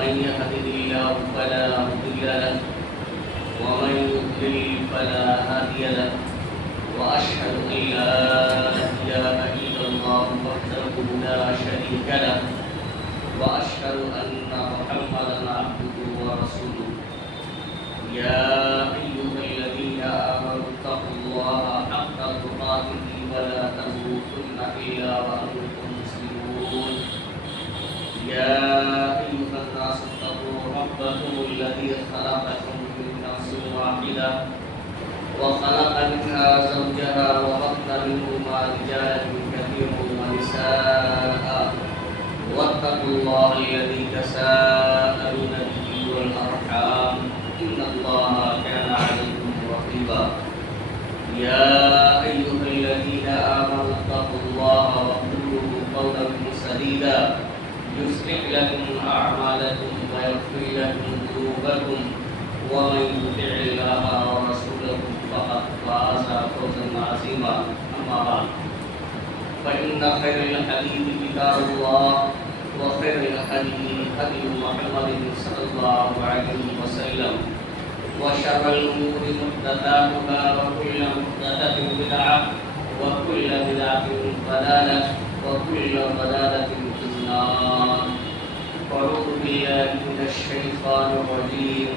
من يهده الله فلا مضل له ومن يضلل فلا هادي له وأشهد أن لا إله إلا الله وحده لا شريك له وأشهد أن محمدا عبده ورسوله يا أيها الذين آمنوا اتقوا الله حق تقاته ولا تموتن إلا وأنتم مسلمون يا أيها الناس اتقوا ربكم الذي خلقكم من نفس واحدة وخلق منها زوجها وبث منهما رجالا كثيرا ونساء واتقوا الله الذي تساءلون به والأرحام إن الله كان عليكم رقيبا يا أيها الذين آمنوا اتقوا الله وقولوا قولا سديدا يصلح لكم أعمالكم ويغفر لكم ذنوبكم ومن يطع الله ورسوله فقد فاز فوزا عظيما أما بعد فإن خير الحديث كتاب الله وخير الهدي هدي محمد صلى الله عليه وسلم وشر الأمور محدثاتها وكل محدثة بدعة وكل بدعة ضلالة وكل ضلالة في النار. أعوذ بالله من الشيطان الرجيم.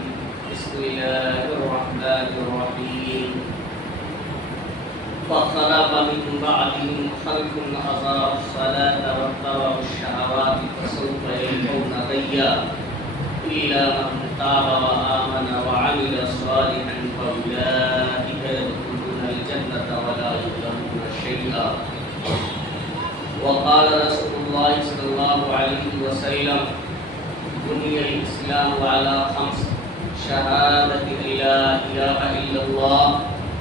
بسم الله الرحمن الرحيم. فخلف من بعدهم خلف أضاعوا الصلاة واتبعوا الشهوات فسوف يلقون غيا إلا من تاب وآمن وعمل صالحا فأولئك يدخلون الجنة ولا يظلمون شيئا. وقال رسول الله صلى الله عليه وسلم بني الإسلام على خمس: شهادة أن لا إله إلا الله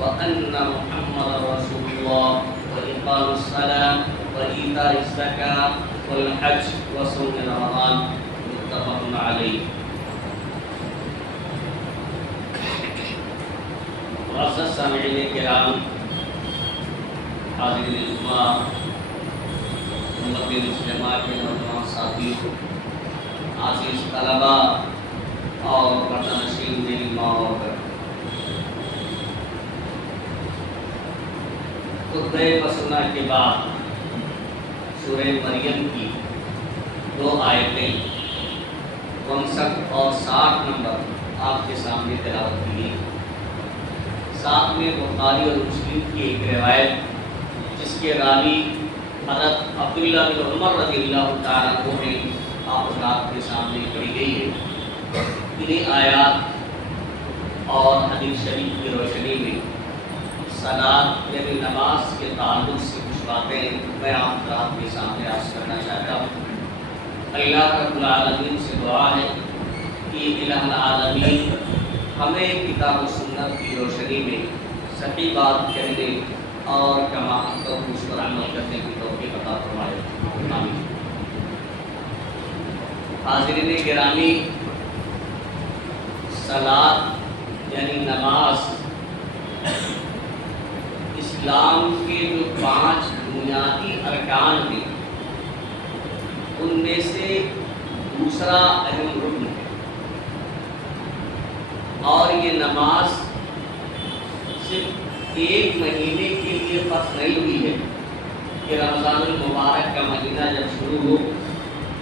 وأن محمدا رسول الله وإقام الصلاة وإيتاء الزكاة والحج وصوم رمضان. متفق عليه. معزز سامعین کرام، حاضرین جمعہ، امت مسلمہ کے نوجوان ساتھی، عزیز طلبہ اور پردہ نشین میری ماں اور بہن، خطبہ مسنہ کے بعد سورہ مریم کی 2 آیتیں 59 اور 60 نمبر آپ کے سامنے تلاوت کی. ساتھ میں بخاری اور مسلم کی ایک روایت جس کے راوی حضرت عبداللہ بن عمر رضی اللہ تعالیٰ عنہ ہیں، آپ حضرات کے سامنے پڑھی گئی ہے. انہیں آیات اور حدیث شریف کی روشنی میں صلاۃ یعنی نماز کے تعلق سے کچھ باتیں میں آپ حضرات کے سامنے عرض کرنا چاہتا ہوں. اللہ رب العالمین سے دعا ہے کہ الہ العالمین ہمیں کتاب و سنت کی روشنی میں صحیح بات کہنے اور کماحت اور اس پر عمل کرنے کی توفیق عطا فرمائے. آمین. حاضرین گرامی، صلاۃ یعنی نماز اسلام کے جو 5 بنیادی ارکان ہیں ان میں سے دوسرا اہم رکن ہے، اور یہ نماز صرف 1 مہینے کے لیے فرض نہیں ہوئی ہے کہ رمضان المبارک کا مہینہ جب شروع ہو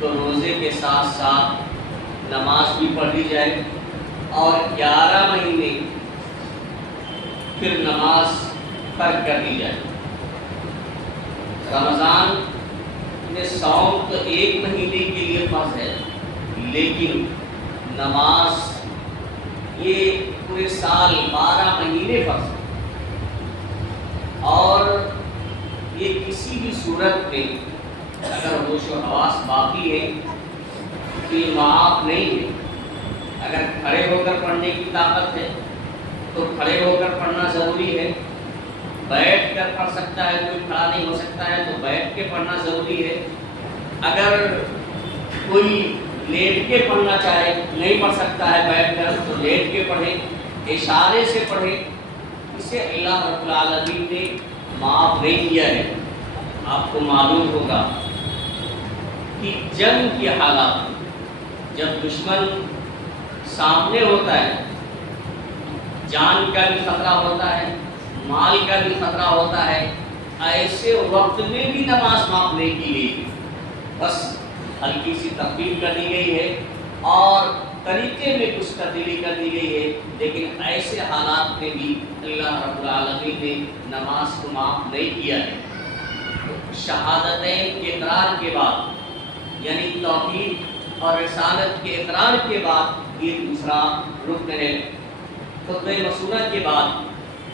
تو روزے کے ساتھ ساتھ نماز بھی پڑھ لی جائے اور 11 مہینے پھر نماز ترک کر دی جائے. رمضان میں صوم تو 1 مہینے کے لیے فرض ہے، لیکن نماز یہ پورے سال 12 مہینے فرض ہے، اور یہ کسی بھی صورت میں اگر ہوش و حواس باقی ہے تو یہ معاف نہیں ہے. اگر کھڑے ہو کر پڑھنے کی طاقت ہے تو کھڑے ہو کر پڑھنا ضروری ہے، بیٹھ کر پڑھ سکتا ہے، کوئی کھڑا نہیں ہو سکتا ہے تو بیٹھ کے پڑھنا ضروری ہے. اگر کوئی لیٹ کے پڑھنا چاہے، نہیں پڑھ سکتا ہے بیٹھ کر، تو لیٹ کے پڑھے، اشارے سے پڑھے. اسے اللہ رب العالمین نے معاف نہیں کیا ہے. آپ کو معلوم ہوگا کہ جنگ کے حالات جب دشمن سامنے ہوتا ہے، جان کا بھی خطرہ ہوتا ہے، مال کا بھی خطرہ ہوتا ہے، ایسے وقت میں بھی نماز معاف نہیں کی گئی، بس ہلکی سی تخفیف کر دی گئی ہے اور طریقے میں کچھ تبدیلی کر دی گئی ہے، لیکن ایسے حالات میں بھی اللہ رب العالمین نے نماز کو معاف نہیں کیا ہے۔ شہادتین کے اقرار کے بعد، یعنی توحید اور رسالت کے اقرار کے بعد یہ دوسرا رکن ہے۔ خطبہ مسونہ کے بعد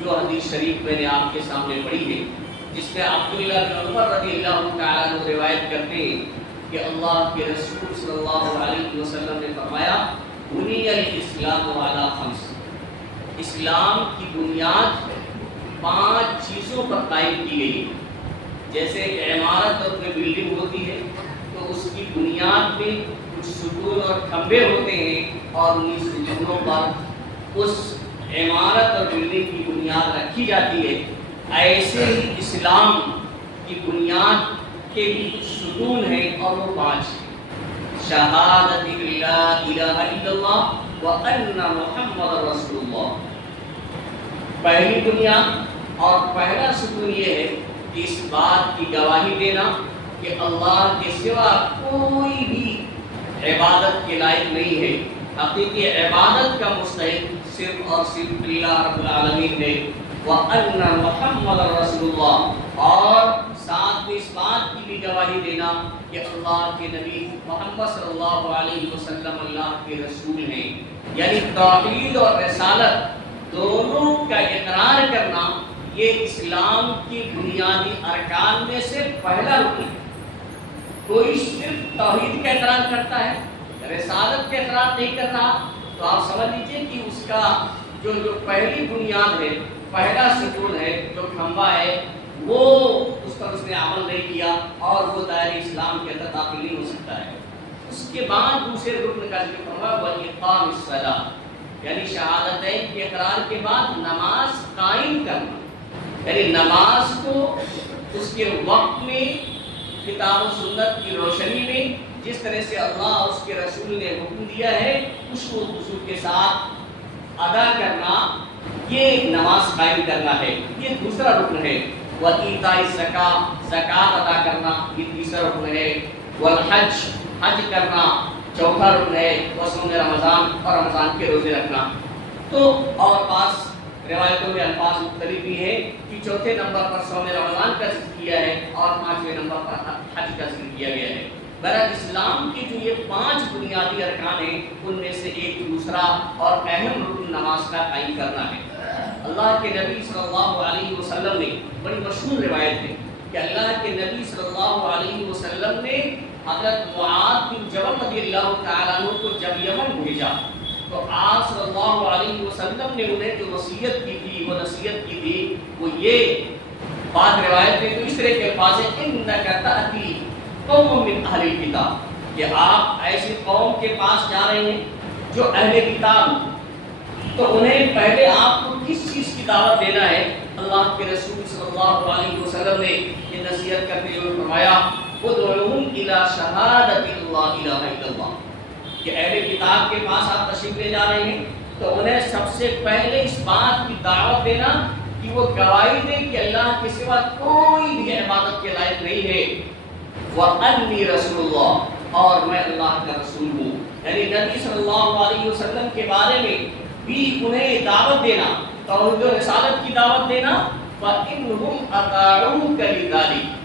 جو حدیث شریف میں نے آپ کے سامنے پڑھی ہے، جس میں عبداللہ بن عمر رضی اللہ تعالیٰ عنہ روایت کرتے ہیں کہ اللہ کے رسول صلی اللہ علیہ وسلم نے فرمایا بنی الاسلام علی خمس، اسلام کی بنیاد 5 چیزوں پر قائم کی گئی۔ جیسے ایک عمارت اور کوئی بلڈنگ ہوتی ہے تو اس کی بنیاد میں کچھ ستون اور کھمبے ہوتے ہیں اور انہی ستونوں پر اس عمارت اور بلڈنگ کی بنیاد رکھی جاتی ہے، ایسے ہی اسلام کی بنیاد کے بھی کچھ ستون ہیں اور وہ 5 ہیں۔ شہادت لا الہ الا اللہ وان محمد رسول اللہ، پہلی بنیاد اور پہلا ستون یہ ہے کہ اس بات کی گواہی دینا کہ اللہ کے سوا کوئی بھی عبادت کے لائق نہیں ہے، حقیقی عبادت کا مستحق صرف اور صرف اللہ رب العالمین ہے، وَأَنَّ مُحَمَّدَ رَسُولُ اللَّهِ، اور ساتھ میں اس بات کی بھی گواہی دینا کہ اللہ کے نبی محمد صلی اللہ علیہ وسلم اللہ کے رسول ہیں۔ یعنی توحید اور رسالت دونوں کا اقرار کرنا یہ اسلام کی بنیادی ارکان میں سے پہلا رکن ہے۔ کوئی صرف توحید کا اقرار کرتا ہے، رسالت کا اقرار نہیں کر رہا، تو آپ سمجھ لیجئے کہ اس کا جو پہلی بنیاد ہے، پہلا ستون ہے، جو کھمبا ہے، وہ اس پر اس نے عمل نہیں کیا اور وہ دائرہ اسلام کے اندر داخل نہیں ہو سکتا ہے۔ اس کے بعد دوسرے رکن کا ذکر فرمایا وَإِقَامِ الصَّلَاةِ، یعنی شہادتین کے اقرار کے بعد نماز قائم کرنا، یعنی نماز کو اس کے وقت میں کتاب و سنت کی روشنی میں جس طرح سے اللہ اور اس کے رسول نے حکم دیا ہے اس کو خضوع کے ساتھ ادا کرنا، یہ نماز قائم کرنا ہے، یہ دوسرا رکن ہے۔ وَإِيتَاءِ الزَّكَاةِ، زکوٰۃ ادا کرنا، یہ تیسرا رکن ہے۔ وَالْحَجِّ، حج کرنا چوتھا رکن ہے۔ وَصَوْمِ رمضان، اور رمضان کے روزے رکھنا۔ تو اور بعض روایتوں میں الفاظ مختلف بھی ہیں کہ چوتھے نمبر پر صوم رمضان کا ذکر کیا ہے اور 5ویں نمبر پر حج کا ذکر کیا گیا ہے۔ بہرحال اسلام کے جو یہ 5 بنیادی ارکان ہیں ان میں سے ایک دوسرا اور اہم رکن نماز کا قائم کرنا ہے۔ اللہ کے نبی صلی اللہ علیہ وسلم نے بڑی مشہور روایت ہے کہ اللہ کے نبی صلی اللہ علیہ وسلم نے حضرت معاذ بن جبل رضی اللہ تعالیٰ عنہ کو جب یمن بھیجا تو آپ صلی اللہ علیہ وسلم نے انہیں جو وصیت کی تھی، وہ نصیحت کی تھی، وہ یہ بات روایت میں تو اس طرح کے الفاظ ہیں اِنَّكَ تَأْتِي قَوْمٌ مِّنْ أَهْلِ الْكِتَابِ، کہ آپ ایسی قوم کے پاس جا رہے ہیں جو اہل کتاب، تو انہیں پہلے آپ کو کس چیز کی دعوت دینا ہے؟ اللہ کے رسول صلی اللہ علیہ وسلم نے یہ نصیحت کرتے ہوئے فرمایا ادعوہم الی شہادۃ لا الہ الا اللہ، کہ اہل کتاب کے پاس آپ تشریف لے جا رہے ہیں تو انہیں سب سے پہلے اس بات کی دعوت دینا کہ وہ گواہی دیں کہ اللہ کے سوا کوئی بھی عبادت کے لائق نہیں ہے، وَأَنِّي رَسُولُ اللَّهِ، اور میں اللہ کا رسول ہوں۔ یعنی نبی صلی اللہ علیہ وسلم کے بارے میں بھی انہیں دعوت دینا، توحید و رسالت کی دعوت دینا، فَإِنْهُمْ أَطَاعُوكَ لِذَلِكَ،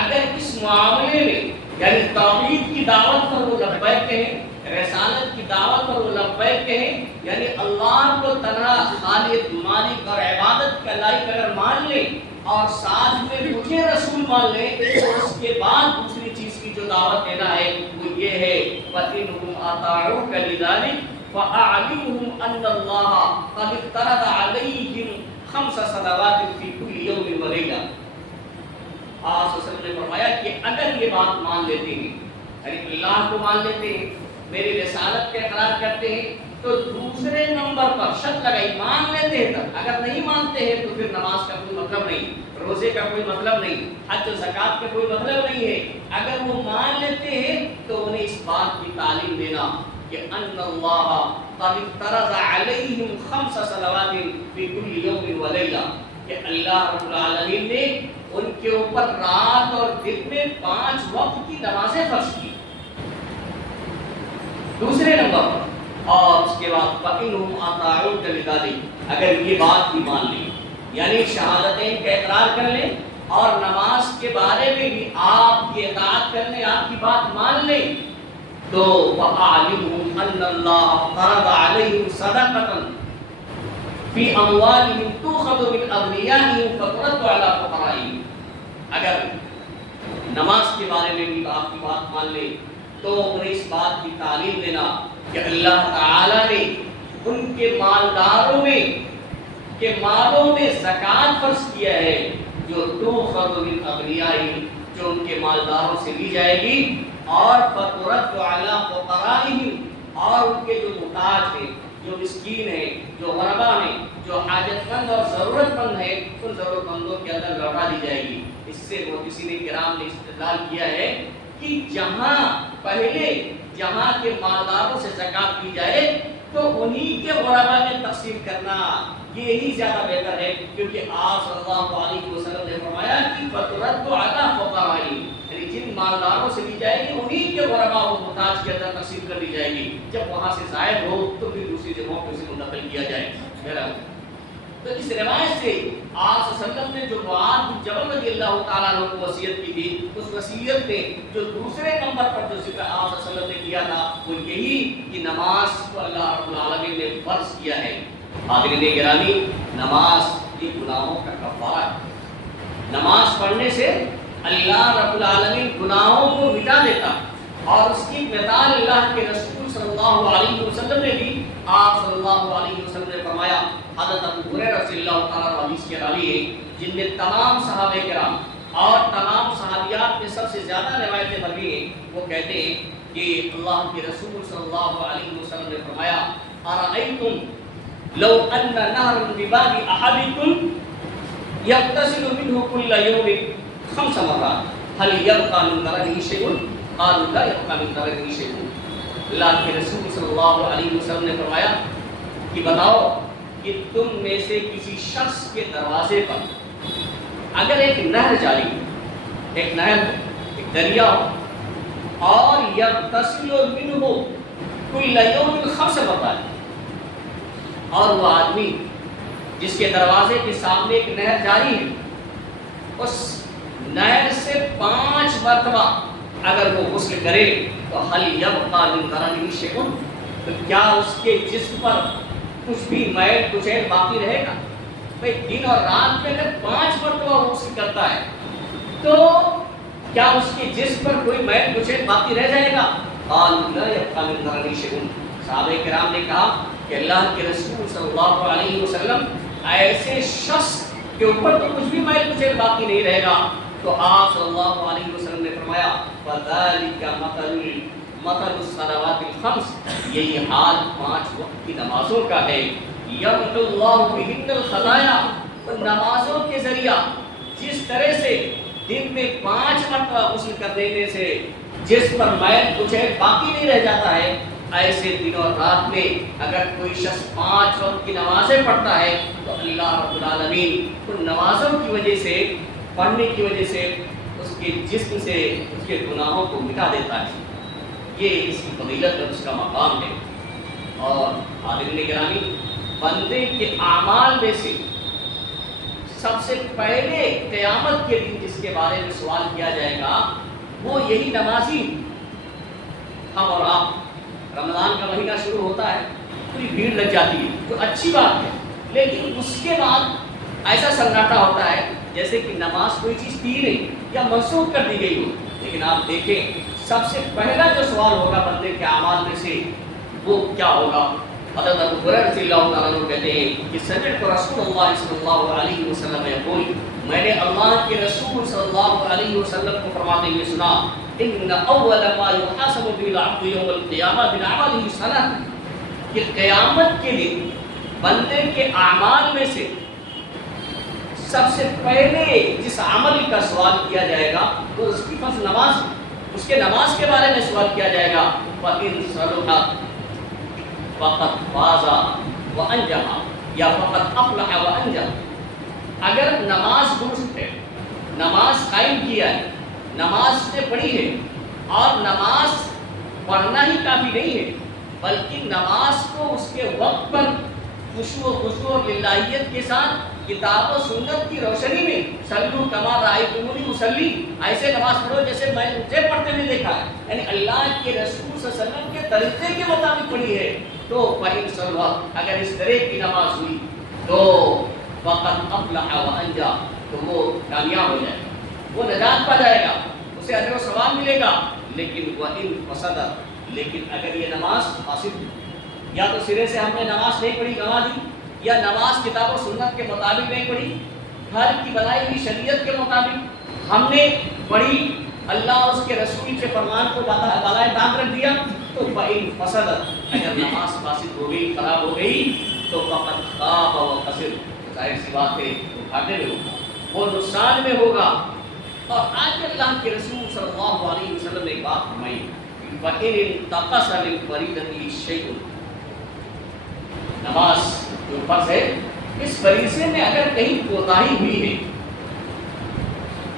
اگر اس معاملے میں یعنی توحید کی دعوت پر وہ لبیک کہیں، رسالت کی دعوت پر وہ لبیک کہیں، یعنی اللہ کو تنہا خالق مالک اور عبادت کا لائق اگر مان لیں اور ساتھ میں مجھے رسول مان لیں، تو اس کے بعد دوسری چیز کی جو دعوت دینا ہے وہ یہ ہے فَإِنْهُمْ أَطَاعُوكَ لِذَلِكَ فَأَعْلِمْهُمْ أَنَّ اللَّهَ قَدِ افْتَرَضَ عَلَيْهِمْ 5 صلوات فِي كُلِّ يَوْمٍ وَلَيْلَةٍ۔ آپ صلی اللہ علیہ وسلم نے فرمایا کہ اگر یہ بات مان لیتے ہیں، یعنی اللہ کو مان لیتے ہیں، میری رسالت کا اقرار کرتے ہیں تو دوسرے نمبر پر شرط لگائی مان لیتے ہیں تب، اگر نہیں مانتے ہیں تو پھر نماز کا کوئی مطلب نہیں، روزے کا کوئی مطلب نہیں، حج و زکات کا کوئی مطلب نہیں ہے۔ اگر وہ مان لیتے ہیں تو انہیں اس بات کی تعلیم دینا کہ ان اللہ قد افترض علیہم 5 صلوات فی کل یوم و لیلہ، کہ اللہ رب العالمین نے ان کے اوپر رات اور دن میں 5 وقت کی نمازیں فرض کی۔ دوسرے نمبر پر اور اس کے بعد فَإِنْهُمْ أَطَاعُوكَ لِذَلِكَ، اگر یہ بات بھی مان لیں، یعنی شہادتین کا اقرار کر لیں اور نماز کے بارے میں بھی آپ کی اطاعت کر لیں، آپ کی بات مان لیں، تو فَأَعْلِمْهُمْ أَنَّ اللَّهَ فَرَضَ عَلَيْهِمْ صَدَقَةً فِي أَمْوَالِهِمْ تُؤْخَذُ مِنْ أَغْنِيَائِهِمْ فَتُرَدُّ عَلَىٰ فُقَرَائِهِمْ۔ اگر نماز کے بارے میں بھی آپ کی بات مان لیں تو انہیں اس بات کی تعلیم دینا کہ اللہ تعالیٰ نے ان کے مالداروں میں کے مالوں میں زکوٰۃ فرض کیا ہے، جو تؤخذ من اغنیائہم، جو ان کے مالداروں سے لی جائے گی، اور فترد علی فقرائہم، اور ان کے جو محتاج ہیں، جو مسکین ہیں، جو غربا ہیں، جو حاجت مند اور ضرورت مند ہیں، ان ضرورت مندوں کے اندر لوٹا دی جائے گی۔ اس سے محدثین کرام نے استدلال کیا ہے کہ جہاں پہلے جہاں کے مالداروں سے زکوٰۃ لی جائے تو انہی کے غربا میں تقسیم کرنا یہی زیادہ بہتر ہے، کیونکہ آپ صلی اللہ علیہ وسلم نے فرمایا کہ فَتُرَدُّ عَلَىٰ فُقَرَائِهِمْ، یعنی جن مالداروں سے لی جائے گی انہی کے غربا و محتاج کے اندر تقسیم کر دی جائے گی، جب وہاں سے زائد ہو تو پھر دوسری جگہوں پہ اسے منتقل کیا جائے۔ تو اس روایت سے آپ صلی اللہ علیہ وسلم نے جو معاذ بن جبل رضی اللہ تعالیٰ عنہ کو وصیت کی تھی، اس وصیت میں جو دوسرے نمبر پر جو ذکر آپ صلی اللہ علیہ وسلم نے کیا تھا وہ یہی کہ نماز کو اللہ رب العالمین نے فرض کیا ہے۔ حاضرین گرامی، نماز یہ گناہوں کا کفارہ ہے۔ نماز پڑھنے سے اللہ رب العالمین گناہوں کو مٹا دیتا، اور اس کی مثال اللہ کے رسول صلی اللہ علیہ وسلم نے دی۔ آپ صلی اللہ علیہ وسلم نے فرمایا، حضرت ابو ہریرہ رضی اللہ تعالیٰ عنہ حدیث کے راوی ہیں جن نے تمام صحابہ کرام اور تمام صحابیات میں سب سے زیادہ روایتیں مروی ہیں، وہ کہتے ہیں کہ اللہ کے رسول صلی اللہ علیہ وسلم نے فرمایا، ارأیتم لو ان نہرا بباب احدکم یغتسل منه كل يوم 5 مرات هل يبقى من درنه شيء؟ قالوا لا يبقى من درنه شيء۔ اللہ کے رسول صلی اللہ علیہ وسلم نے فرمایا کہ بتاؤ کہ تم میں سے کسی شخص کے دروازے پر اگر ایک نہر جاری، ایک نہر، ایک دریا ہو، اور یغتسل منه كل يوم 5 مرات، اور وہ آدمی جس کے دروازے کے سامنے ایک نہر جاری ہے، اس نہر سے 5 مرتبہ اگر وہ غسل کرے تو حل یبقى من درنه شیء، تو کیا اس کے جسم پر کچھ بھی میل کچیل باقی رہے گا؟ بھئی دن اور رات میں اگر 5 مرتبہ غسل کرتا ہے تو کیا اس کے جسم پر کوئی میل کچیل باقی رہ جائے گا؟ قالوا لا يبقى من درنه شیء۔ صحابہ کرام نے کہا کہ اللہ کے رسول صلی اللہ علیہ وسلم ایسے شخص کے اوپر تو کچھ بھی میل کچیل باقی نہیں رہے گا۔ تو آپ صلی اللہ علیہ وسلم نے فرمایا، فَذَلِكَ مَثَلُ الصَّلَوَاتِ الْخَمْسِ، یہی حال 5 وقت کی نمازوں کا ہے۔ يَمْحُو اللَّهُ بِهِنَّ الْخَطَايَا، ان نمازوں کے ذریعہ جس طرح سے دن میں 5 مرتبہ غسل کر دینے سے جس پر میل کچیل باقی نہیں رہ جاتا ہے، ایسے دن اور رات میں اگر کوئی شخص 5 وقت کی نمازیں پڑھتا ہے تو اللہ رب العالمین ان نمازوں کی وجہ سے، پڑھنے کی وجہ سے اس کے جسم سے اس کے گناہوں کو مٹا دیتا ہے۔ یہ اس کی فضیلت اور اس کا مقام ہے۔ اور حاضرین گرامی، بندے کے اعمال میں سے سب سے پہلے قیامت کے دن جس کے بارے میں سوال کیا جائے گا وہ یہی نمازی۔ ہم اور آپ، رمضان کا مہینہ شروع ہوتا ہے، پوری بھیڑ لگ جاتی ہے، جو اچھی بات ہے، لیکن اس کے بعد ایسا سناٹا ہوتا ہے جیسے کہ نماز کوئی چیز تھی نہیں یا منسوخ کر دی گئی ہو۔ لیکن آپ دیکھیں سب سے پہلا جو سوال ہوگا بندے کے اعمال میں سے وہ کیا ہوگا؟ حضرت ابو ہریرہ رضی اللہ تعالیٰ عنہ کہتے ہیں کہ سمعت رسول اللہ صلی اللہ علیہ وسلم یقول، میں نے اللہ کے رسول صلی اللہ علیہ وسلم کو فرماتے ہوئے سنا ان اول ما يحاسب به العبد يوم القيامه من اعماله الصلاه کہ قیامت کے دن بندے کے اعمال میں سے سب سے پہلے جس عمل کا سوال کیا جائے گا وہ اس کی پس نماز، اس کے نماز کے بارے میں سوال کیا جائے گا. فَإِن صَلُحَتْ فَقَدْ فَازَ وَأَنجَحَ یا فَقَدْ أَفْلَحَ وَأَنجَحَ. اگر نماز درست ہے، نماز قائم کیا ہے، نماز نے پڑھی ہے، اور نماز پڑھنا ہی کافی نہیں ہے بلکہ نماز کو اس کے وقت پر خشوع و خضوع اور للہیت کے ساتھ کتاب و سنت کی روشنی میں صلو کما رأیتمونی اصلی، ایسے نماز پڑھو جیسے میں مجھے پڑھتے ہوئے دیکھا ہے، یعنی اللہ کے رسول صلی اللہ علیہ وسلم کے طریقے کے مطابق پڑھی ہے. تو فَإِن صَلَّى اگر اس طرح کی نماز ہوئی تو فَقَدْ أَفْلَحَ وَأَنْجَحَ تو وہ کامیاب ہو جائے گا، وہ نجات پا جائے گا، اسے اجر و ثواب ملے گا. لیکن وَإِن فَسَدَتْ لیکن اگر یہ نماز فاسد ہے، یا تو سرے سے ہم نے نماز نہیں پڑھی گنوا دی، یا نماز کتاب و سنت کے مطابق نہیں پڑھی، گھر کی بنائی ہوئی شریعت کے مطابق ہم نے پڑھی، اللہ اور اس کے رسول کے فرمان کو بالائے طاق رکھ دیا، تو فَإِن فَسَدَتْ اگر نماز فاسد ہو گئی، خراب ہو گئی تو فَقَدْ خَابَ وَخَسِرَ ظاہر سی بات ہے وہ گھاٹے میں ہوگا، وہ نقصان میں ہوگا. اور آج اللہ کے رسول صلی اللہ علیہ وسلم نے ایک بات فرمائی فَإِنِ انتقص للفریضۃ شیء، نماز جو فرض ہے اس فریضے میں اگر کہیں کوتاہی ہوئی ہے،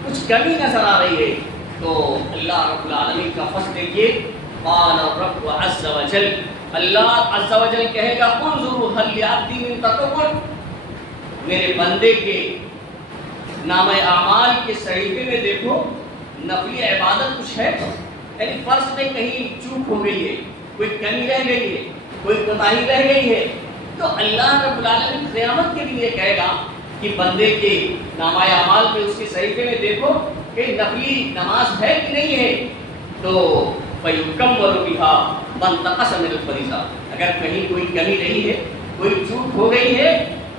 کچھ کمی نظر آ رہی ہے تو اللہ رب العالمین کا فضل دیکھیے. قال الرب عز وجل اللہ عز وجل کہے گا انظروا هل لعبدی من تطوع، میرے بندے کے نامہ اعمال کے صحیفے میں دیکھو نفلی عبادت کچھ ہے، یعنی فرض میں کہیں چوک ہو گئی ہے، کوئی کمی رہ گئی ہے، کوئی کوتاہی رہ گئی ہے، تو اللہ رب العالمین قیامت کے لیے کہے گا کہ بندے کے نامہ اعمال میں اس کے صحیفے میں دیکھو کہ نفلی نماز ہے کہ نہیں ہے. تو فَيُكَمَّلُ بِهَا مَنْ تَقَصَ مِنَ الْفَرِيضَةِ اگر کہیں کوئی کمی رہی ہے، کوئی چوک ہو گئی ہے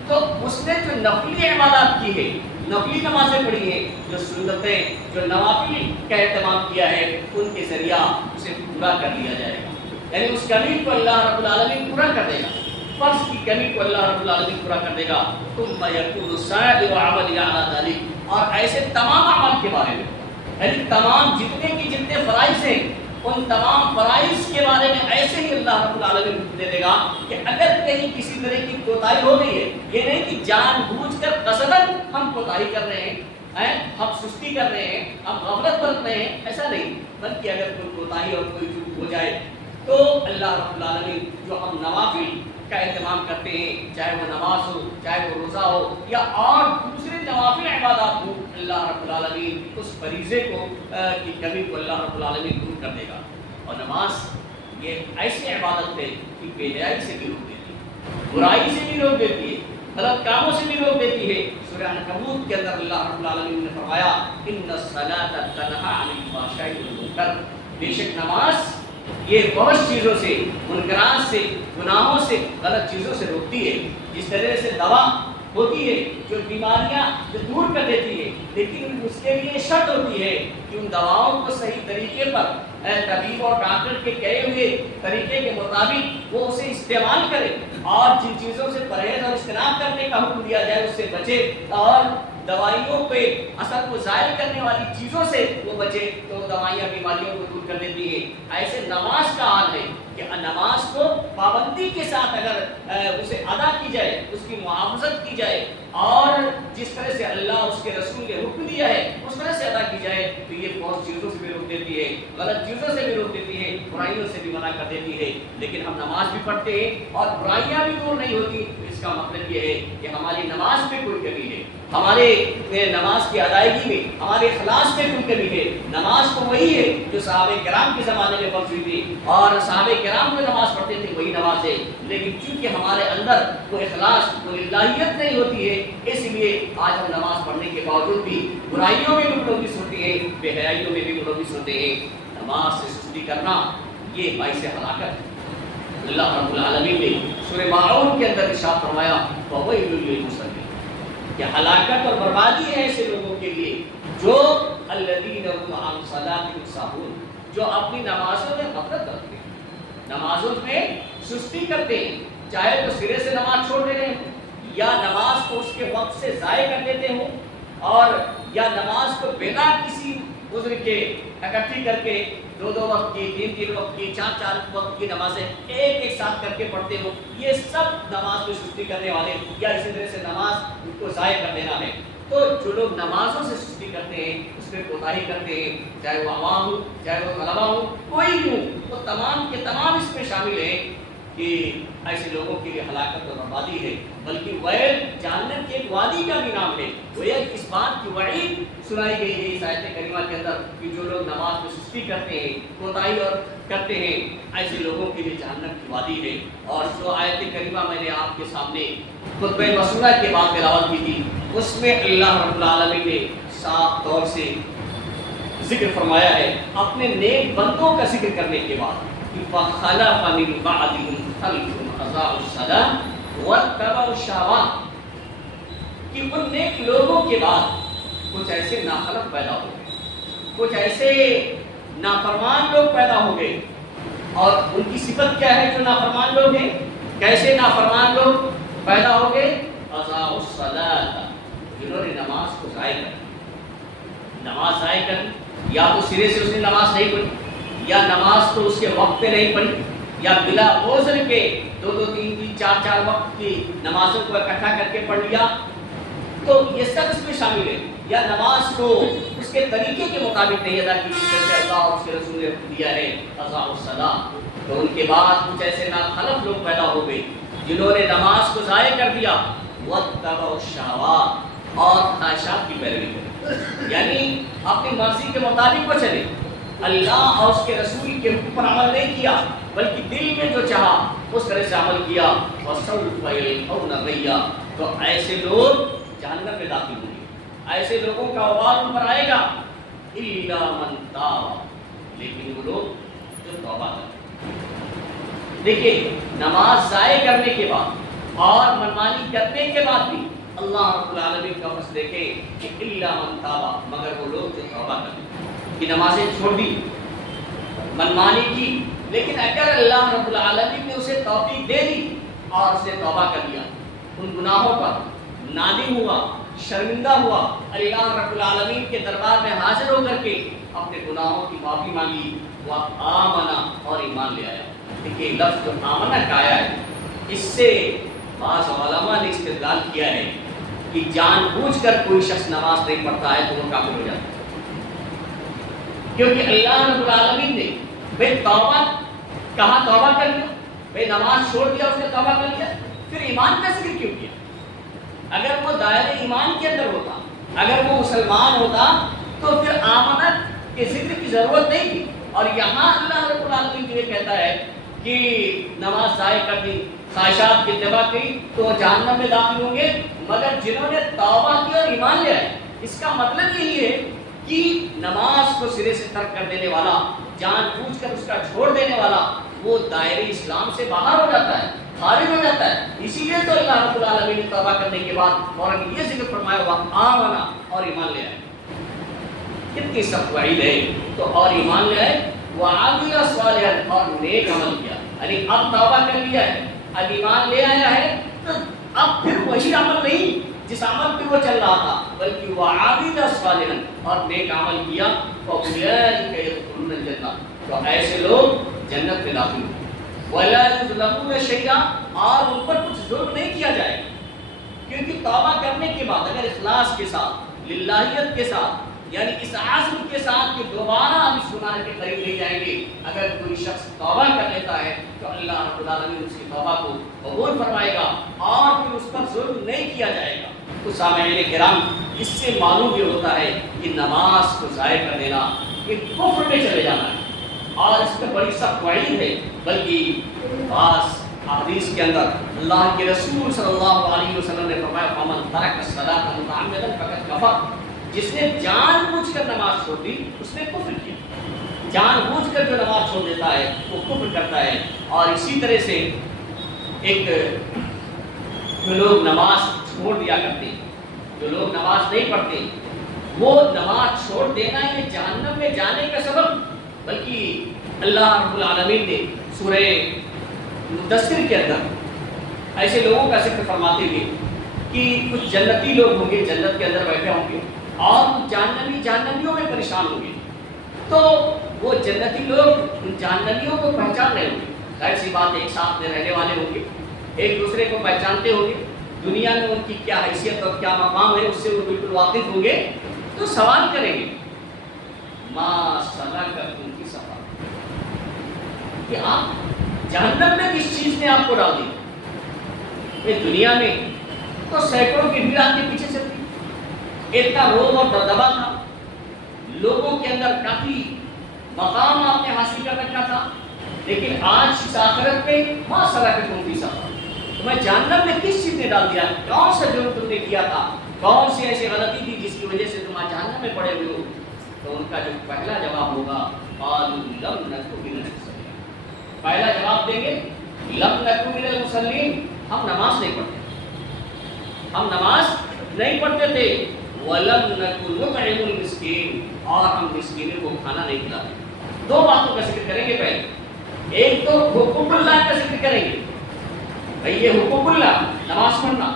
تو اس نے جو نفلی عبادات کی ہے، نفلی نمازیں پڑھی ہیں، جو سنتیں، جو نوافل کا اہتمام کیا ہے، ان کے ذریعہ اسے پورا کر لیا جائے گا. یعنی اس کمی کو اللہ رب العالمین پورا کر دے گا، فرض کی کمی کو اللہ رب العالمین پورا کر دے گا. ثُمَّ يَكُونُ سَائِرُ عَمَلِهِ عَلَىٰ ذَلِكَ اور ایسے تمام اعمال کے بارے میں، یعنی تمام جتنے فرائض ہیں ان تمام فرائض کے بارے میں ایسے ہی اللہ رب العالمین دے دے گا کہ اگر کہیں کسی طرح کی کوتاہی ہو گئی ہے، یہ نہیں کہ جان بوجھ کر قصداً ہم کوتاہی کر رہے ہیں، ہم سستی کر رہے ہیں، ہم غفلت برت رہے ہیں، ایسا نہیں، بلکہ اگر کوئی کوتاہی اور کوئی چوک ہو جائے تو اللہ رب العالمین جو ہم نوافل کا اہتمام کرتے ہیں، چاہے وہ نماز ہو، چاہے وہ روزہ ہو یا اور دوسرے نوافل عبادات ہوں، اللہ رب العالمین اس فریضے کو کی کمی کو اللہ رب العالمین دور کر دے گا. اور نماز یہ ایسی عبادت ہے کہ بے حیائی سے بھی روک دیتی ہے، برائی سے بھی روک دیتی ہے، غلط کاموں سے بھی روک دیتی ہے. سورہ عنکبوت کے اندر اللہ رب العالمین نے فرمایا ان الصلاۃ تنہی عن الفحشاء والمنکر، بے شک نماز یہ بہت چیزوں سے، منکرات سے، گناہوں سے، غلط چیزوں سے روکتی ہے. جس طرح سے دوا ہوتی ہے جو بیماریاں جو دور کر دیتی ہے، لیکن اس کے لیے شرط ہوتی ہے کہ ان دواؤں کو صحیح طریقے پر طبیب اور ڈاکٹر کے کہے ہوئے طریقے کے مطابق وہ اسے استعمال کرے، اور جن چیزوں سے پرہیز اور اجتناب کرنے کا حکم دیا جائے اس سے بچے، اور دوائیوں پہ اثر کو ظاہر کرنے والی چیزوں سے وہ بچے، تو دوائیاں بیماریوں کو دور کر دیتی ہیں. ایسے نماز کا حال ہے کہ نماز کو پابندی کے ساتھ اگر اسے ادا کی جائے، اس کی محافظت کی جائے، اور جس طرح سے اللہ اس کے رسول نے حکم دیا ہے اس طرح سے ادا کی جائے تو یہ بہت چیزوں سے بھی روک دیتی ہے، غلط چیزوں سے بھی روک دیتی ہے، برائیوں سے بھی منع کر دیتی ہے. لیکن ہم نماز بھی پڑھتے ہیں اور برائیاں بھی دور نہیں ہوتی، اس کا مطلب یہ ہے کہ ہماری نماز میں کوئی کمی ہے، ہمارے نماز کی ادائیگی میں، ہمارے اخلاص میں کوئی کمی ہے. نماز تو وہی ہے جو صحابہ کرام کے زمانے میں فرض ہوئی تھی، اور صحابہ کرام جو نماز پڑھتے تھے وہی نماز ہے، لیکن چونکہ ہمارے اندر وہ اخلاص، وہ للہیت نہیں ہوتی ہے، اس لیے آج ہم نماز پڑھنے کے باوجود بھی برائیوں میں بھی ملوث ہوتے ہیں، بے حیائیوں میں بھی ملوث ہوتے ہیں. نماز سے سستی کرنا یہ باعث ہلاکت ہے. اللہ رب العالمین نے سورہ ماعون کے اندر ارشاد فرمایا فَوَيْلٌ لِّلْمُصَلِّينَ کہ ہلاکت اور بربادی ہے ایسے لوگوں کے لیے جو الذین هم عن صلاتهم ساہون، جو اپنی نمازوں میں غفلت کرتے ہیں، نمازوں میں سستی کرتے ہیں، چاہے تو سرے سے نماز چھوڑ دے رہے ہوں یا نماز کو اس کے وقت سے ضائع کر دیتے ہوں، اور یا نماز کو بنا کسی عذر کے اکٹھی کر کے دو وقت کی، تین وقت کی، چار وقت کی نمازیں ایک ساتھ کر کے پڑھتے ہو، یہ سب نماز میں سستی کرنے والے، یا اسی طرح سے نماز کو ضائع کر دینا ہے۔ تو جو لوگ نمازوں سے سستی کرتے ہیں، اس میں کوتاہی کرتے ہیں، چاہے وہ عوام ہو، چاہے وہ طلبا ہو، کوئی بھی ہو، وہ تمام کے تمام اس میں شامل ہیں کہ ایسے لوگوں کے لیے ہلاکت اور بربادی ہے، بلکہ ویل جہنم کے ایک وادی کا بھی نام ہے۔ گویا اس بات کی وعید سنائی گئی ہے اس آیت کریمہ کے اندر کہ جو لوگ نماز میں سستی کرتے ہیں، کوتاہی اور کرتے ہیں، ایسے لوگوں کے لیے جہنم کی وادی ہے۔ اور جو آیت کریمہ میں نے آپ کے سامنے خطبہ مسورہ کے بعد تلاوت کی تھی، اس میں اللہ رب العالمین نے صاف طور سے ذکر فرمایا ہے اپنے نیک بندوں کا ذکر کرنے کے بعد، فَخَلَفَ مِن بَعْدِهِمْ خَلْفٌ أَضَاعُوا الصَّلَاةَ وَاتَّبَعُوا الشَّهَوَاتِ، کہ ان نیک لوگوں کے بعد کچھ ایسے ناخلف پیدا ہو گئے، کچھ ایسے نافرمان لوگ پیدا ہو گئے، اور ان کی صفت کیا ہے جو نافرمان لوگ ہیں؟ کیسے نافرمان لوگ پیدا ہو گئے؟ أَضَاعُوا الصَّلَاةَ، جنہوں نے نماز کو ضائع کر دی، نماز ضائع کر دی، یا تو سرے سے اس نے نماز نہیں پڑھی، یا نماز تو اس کے وقت پہ نہیں پڑھی، یا بلا عذر کے دو تین چار وقت کی نمازوں کو اکٹھا کر کے پڑھ لیا، تو یہ سب اس میں شامل ہے، یا نماز کو اس کے طریقے کے مطابق نہیں ادا کی جیسے اللہ اور اس کے رسول نے دیا ہے اضاعوا الصلاۃ۔ تو ان کے بعد کچھ ایسے ناخلف لوگ پیدا ہو گئے جنہوں نے نماز کو ضائع کر دیا، واتبعوا الشہوات، اور خواہشات کی پیروی کی، یعنی اپنی مرضی کے مطابق وہ چلے، اللہ اور اس کے رسول کے حکم پر عمل نہیں کیا، بلکہ دل میں جو چاہا اس طرح سے عمل کیا، وَسَوْفَ يَلْقَوْنَ غَيًّا، تو ایسے لوگ جہنم میں داخل ہوں گے، ایسے لوگوں کا وبال ان پر آئے گا، إِلَّا مَن تَابَ، لیکن وہ لوگ جو توبہ کرتے ہیں۔ دیکھیں، نماز ضائع کرنے کے بعد اور منمانی کرنے کے بعد بھی اللہ رب العالمین کا بس دیکھیں کہ إِلَّا مَن تَابَ، مگر وہ لوگ جو توبہ کرتے ہیں، کہ نمازیں چھوڑ دی، منمانی کی، لیکن اگر اللہ رب العالمین نے اسے توفیق دے دی اور اسے توبہ کر لیا، ان گناہوں پر نادم ہوا، شرمندہ ہوا، اللہ رب العالمین کے دربار میں حاضر ہو کر کے اپنے گناہوں کی معافی مانگی، وہ آمنا، اور ایمان لے آیا۔ دیکھیے لفظ جو آمنا کا آیا ہے، اس سے بعض علماء نے استدلال کیا ہے کہ جان بوجھ کر کوئی شخص نماز نہیں پڑھتا ہے تو وہ کافر ہو جاتا ہے، کیونکہ اللہ رب العالمین نے بھائی توبہ کہا، توبہ کر لیا، بھائی نماز چھوڑ دیا اس نے توبہ کر لیا، پھر ایمان کا ذکر کیوں کیا؟ اگر وہ دائرے ایمان کے اندر ہوتا، اگر وہ مسلمان ہوتا تو پھر آمنت کے ذکر کی ضرورت نہیں تھی۔ اور یہاں اللہ رب العالمین یہ کہتا ہے کہ نماز ضائع کر دی، خواہشات کی اتباع کی تو جہنم میں داخل ہوں گے، مگر جنہوں نے توبہ کی اور ایمان لے آئے۔ اس کا مطلب یہی ہے کہ نماز کو سرے سے ترک کر دینے والا، جان بوجھ کر اس کا چھوڑ دینے والا، وہ دائرے اسلام سے باہر ہو جاتا ہے، خارج ہو جاتا ہے۔ اسی لیے تو اللہ رب العالمین نے توبہ کرنے کے بعد اور یہ ذکر فرمایا ہوا آمنا، اور ایمان لے آئے۔ کتنی سخت وعید ہے، تو اور ایمان لے آئے، وعمل صالحا، اور نیک عمل کیا، یعنی اب توبہ کر لیا ہے، اب ایمان لے آیا ہے، تو اب پھر وہی عمل نہیں جس عمل پہ وہ چل رہا تھا، بلکہ وعمل صالحا، اور نیک عمل کیا، فاولئک یدخلون الجنہ، تو ایسے لوگ جنت میں داخل ہوں گے، ولا یظلمون شیئا، اور ان پر کچھ ظلم نہیں کیا جائے گا، کیونکہ توبہ کرنے کے بعد اگر اخلاص کے ساتھ، للہیت کے ساتھ، یعنی اس عزم کے ساتھ کہ دوبارہ ہم اس گناہ کے قریب نہیں جائیں گے، اگر کوئی شخص توبہ کر لیتا ہے تو اللہ رب العالمین اس کی توبہ کو قبول فرمائے گا اور پھر اس پر ظلم نہیں کیا جائے گا۔ تو سامعین کرام، اس سے معلوم یہ ہوتا ہے کہ نماز کو ضائع کر دینا یہ کفر میں چلے جانا ہے، اور اس میں بڑی سخت وعید ہے۔ بلکہ بعض حدیث کے اندر اللہ کے رسول صلی اللہ علیہ وسلم نے فرمایا فمن ترک الصلاۃ متعمدا فقد کفر، جس نے جان بوجھ کر نماز چھوڑ دی اس نے کفر کیا۔ جان بوجھ کر جو نماز چھوڑ دیتا ہے وہ کفر کرتا ہے۔ اور اسی طرح سے ایک جو لوگ نماز چھوڑ دیا کرتے ہیں جو لوگ نماز نہیں پڑھتے وہ نماز چھوڑ دینا یہ جہنم میں جانے کا سبب، بلکہ اللہ رب العالمین نے سورہ مدثر کے اندر ایسے لوگوں کا ذکر فرماتے ہوئے کہ کچھ جنتی لوگ ہوں گے جنت کے اندر بیٹھے ہوں گے اور کچھ جہنمیوں میں پریشان ہوں گے، تو وہ جنتی لوگ ان جہنمیوں کو پہچان رہے ہوں گے، ظاہر سی بات ایک ساتھ میں رہنے والے ہوں گے، ایک دوسرے کو پہچانتے ہوں گے، دنیا میں ان کی کیا حیثیت اور کیا مقام ہے اس سے وہ بالکل واقف ہوں گے، تو سوال کریں گے ما سلککم فی سقر، کہ آپ جہنم میں کس چیز نے آپ کو ڈال دی؟ یہ دنیا میں تو سینکڑوں کی بھیڑ آپ کے پیچھے چلتی، اتنا روب اور دبدبا تھا، لوگوں کے اندر کافی مقام آپ نے حاصل کر رکھا تھا، لیکن آج اس آخرت میں ما سلککم فی سقر، تمہیں جہنم میں کس چیز نے ڈال دیا؟ کون سا جرم تم نے کیا تھا؟ کون سی ایسی غلطی تھی جس کی وجہ سے تم آج جہنم میں پڑے ہوئے ہو؟ تو ان کا جو پہلا جواب ہوگا قالوا لم نک من المصلین، پہلا جواب دیں گے لم نک من المصلین، ہم نماز نہیں پڑھتے، ہم نماز نہیں پڑھتے تھے، ولم نک نطعم المسکین، اور ہم مسکینوں کو کھانا نہیں کھلاتے۔ دو باتوں کا ذکر کریں گے، پہلے ایک تو حقوق اللہ کا ذکر کریں گے، بھئی یہ حقوق اللہ نماز پڑھنا،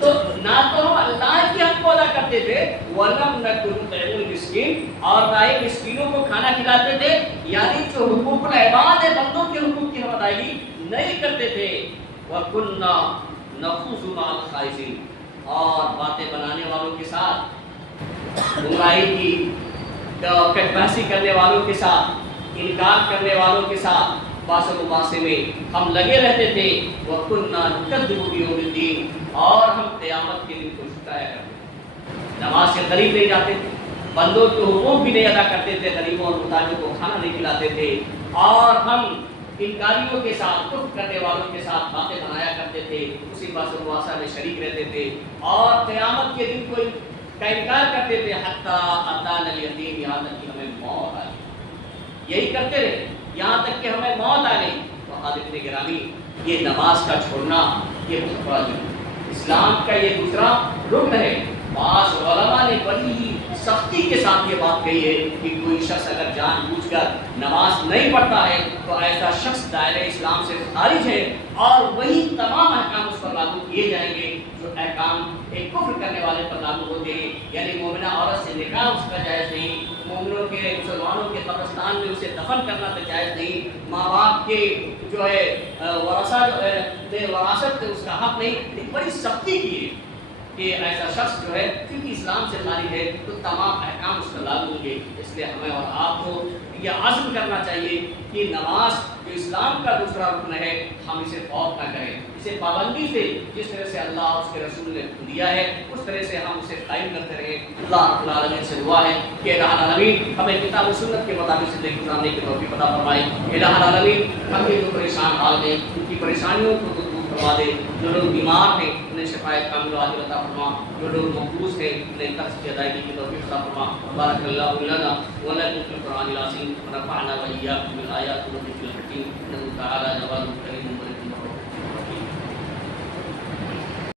تو نہ تو ہم اللہ کے حق کو ادا کرتے تھے وَلَمْ نَكُنْ نُطْعِمُ الْمِسْكِينَ، اور نہ ہی مسکینوں کو کھانا کھلاتے تھے، یعنی جو حقوق العباد ہے بندوں کے حقوق کی ہم ادائیگی نہیں کرتے تھے، وَكُنَّا نَخُوضُ مَعَ الْخَائِضِينَ، اور باتیں بنانے والوں کے ساتھ، گمراہی کی کٹ بحثی کرنے والوں کے ساتھ، انکار کرنے والوں کے ساتھ باس و مباحثے میں ہم لگے رہتے تھے، وَكُنَّا نُكَذِّبُ بِيَوْمِ الدِّينِ، اور ہم قیامت کے دن کو جھٹلایا کرتے تھے، نماز سے قریب نہیں جاتے تھے، بندوں کے حقوق بھی نہیں ادا کرتے تھے، غریبوں اور محتاجوں کو کھانا نہیں کھلاتے تھے، اور ہم انکاریوں کے ساتھ، کفر کرنے والوں کے ساتھ باتیں بنایا کرتے تھے، اسی باس و مباحثہ میں شریک رہتے تھے، اور قیامت کے دن کو کا انکار کرتے تھے، حتیٰ اتانا الیقین، یہاں تک کہ ہمیں موت آ گئی، یہی کرتے رہے یہاں تک کہ ہمیں موت آ گئی۔ تو حاضرین گرامی، یہ نماز کا چھوڑنا یہ بہت بڑا جرم ہے، اسلام کا یہ دوسرا رکن ہے۔ بعض علماء نے بڑی ہی سختی کے ساتھ یہ بات کہی ہے کہ کوئی شخص اگر جان بوجھ کر نماز نہیں پڑھتا ہے تو ایسا شخص دائرہ اسلام سے خارج ہے، اور وہی تمام احکام اس پر لاگو کیے جائیں گے جو احکام ایک کفر کرنے والے پر لاگو ہوتے ہیں، یعنی مومنہ عورت سے نکاح اس کا جائز نہیں، مومنوں کے مسلمانوں کے قبرستان میں اسے دفن کرنا تو جائز نہیں، ماں باپ کے جو ہے وراثت اس کا حق نہیں، بڑی سختی کی ہے کہ ایسا شخص جو ہے کیونکہ اسلام سے خارج ہے تو تمام احکام اس پر لاگو ہوں گے۔ اس لیے ہمیں اور آپ کو یہ عزم کرنا چاہیے کہ نماز جو اسلام کا دوسرا رکن ہے ہم اسے فوت نہ کریں، اسے پابندی سے جس طرح سے اللہ اور اس کے رسول نے دیا ہے اس طرح سے ہم اسے قائم کرتے رہیں۔ اللہ رب العالمین سے دعا ہے کہ الہ العالمین ہمیں کتاب و سنت کے مطابق زندگی گزارنے کی توفیق عطا فرمائے۔ الہ العالمین ہم جو پریشان حال ہیں ان کی پریشانیوں کو دور فرما دے، جو لوگ بیمار ہیں انہیں شفایت کامل عاجل عطا فرما، جو لوگ محفوظ ہیں انہیں قرض کی ادائیگی کی توفیق عطا فرما۔ بارک اللہ لنا ولکم فی القرآن العظیم ونفعنا وإیاکم بالآیات والذکر الحکیم، انہ تعالی جواد کریم